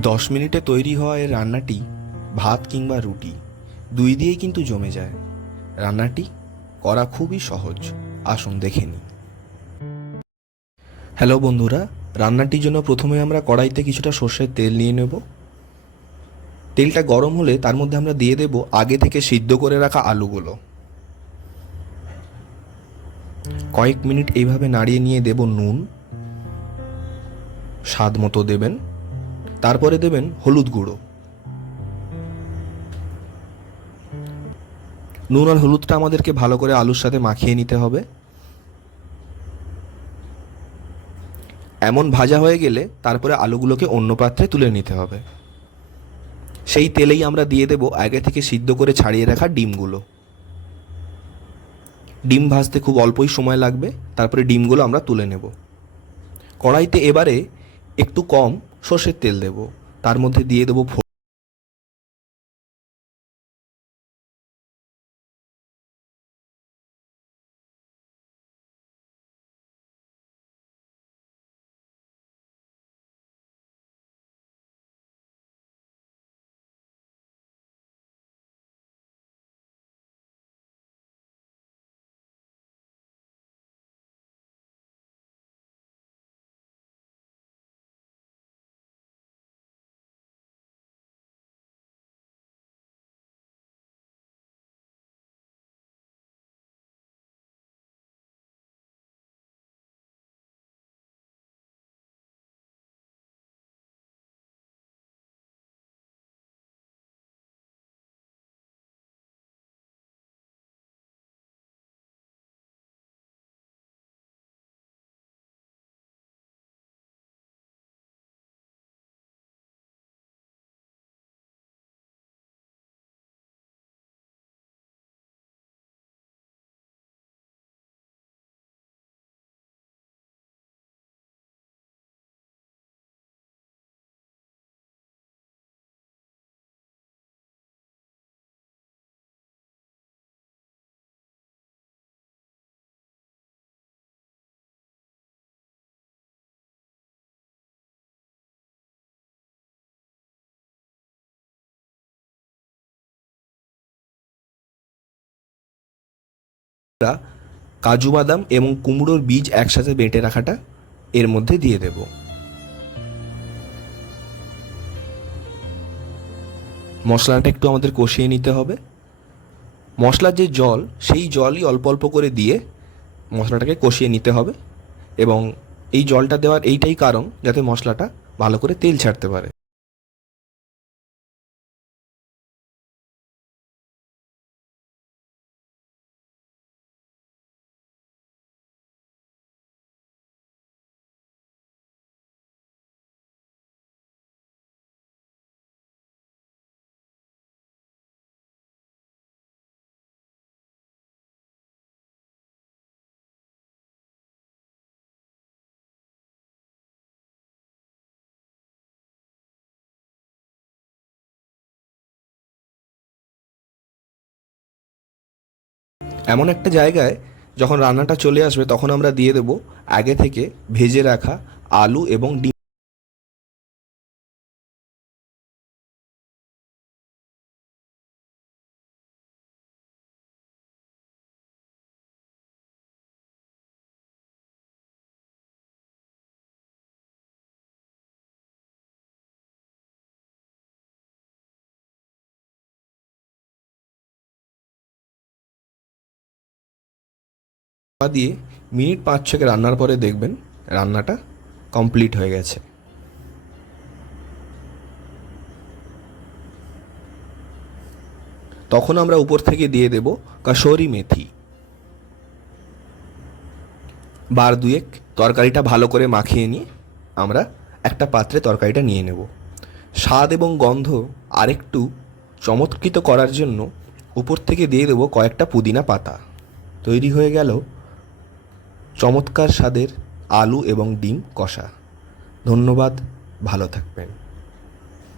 দশ মিনিটে তৈরি হওয়া এই রান্নাটি ভাত কিংবা রুটি দুই দিয়েই কিন্তু জমে যায়। রান্নাটি করা খুবই সহজ। আসুন দেখে নিই। হ্যালো বন্ধুরা, রান্নাটির জন্য প্রথমে আমরা কড়াইতে কিছুটা সর্ষের তেল নিয়ে নেব। তেলটা গরম হলে তার মধ্যে আমরা দিয়ে দেব আগে থেকে সিদ্ধ করে রাখা আলুগুলো। কয়েক মিনিট এইভাবে নাড়িয়ে নিয়ে দেব নুন। স্বাদ মতো দেবেন। তারপরে দেবেন হলুদ গুঁড়ো। নুন আর হলুদটা আমাদেরকে ভালো করে আলুর সাথে মাখিয়ে নিতে হবে। এমন ভাজা হয়ে গেলে তারপরে আলুগুলোকে অন্য পাত্রে তুলে নিতে হবে। সেই তেলেই আমরা দিয়ে দেব আগে থেকে সিদ্ধ করে ছাড়িয়ে রাখা ডিমগুলো। ডিম ভাজতে খুব অল্পই সময় লাগবে, তারপরে ডিমগুলো আমরা তুলে নেব। কড়াইতে এবারে একটু কম সর্ষের তেল দেব তার মধ্যে দিয়ে দেবো কাজু বাদাম এবং কুমড়োর বীজ একসাথে বেটে রাখাটা এর মধ্যে দিয়ে দেব। মশলাটা একটু আমাদের কষিয়ে নিতে হবে। মশলার যে জল, সেই জলই অল্প অল্প করে দিয়ে মশলাটাকে কষিয়ে নিতে হবে এবং এই জলটা দেওয়ার এইটাই কারণ যাতে মশলাটা ভালো করে তেল ছাড়তে পারে। এমন একটা জায়গায় যখন রান্নাটা চলে আসবে তখন আমরা দিয়ে দেব আগে থেকে ভেজে রাখা আলু এবং ডিম। দিয়ে মিনিট পাঁচ ছয়েক রান্নার পরে দেখবেন রান্নাটা কমপ্লিট হয়ে গেছে। তখন আমরা উপর থেকে দিয়ে দেব কাসরি মেথি। বার দুয়েক তরকারিটা ভালো করে মাখিয়ে নিয়ে আমরা একটা পাত্রে তরকারিটা নিয়ে নেব। স্বাদ এবং গন্ধ আরেকটু চমৎকৃত করার জন্য উপর থেকে দিয়ে দেবো কয়েকটা পুদিনা পাতা। তৈরি হয়ে গেল চমৎকার স্বাদের আলু এবং ডিম কষা। ধন্যবাদ ভালো থাকবেন।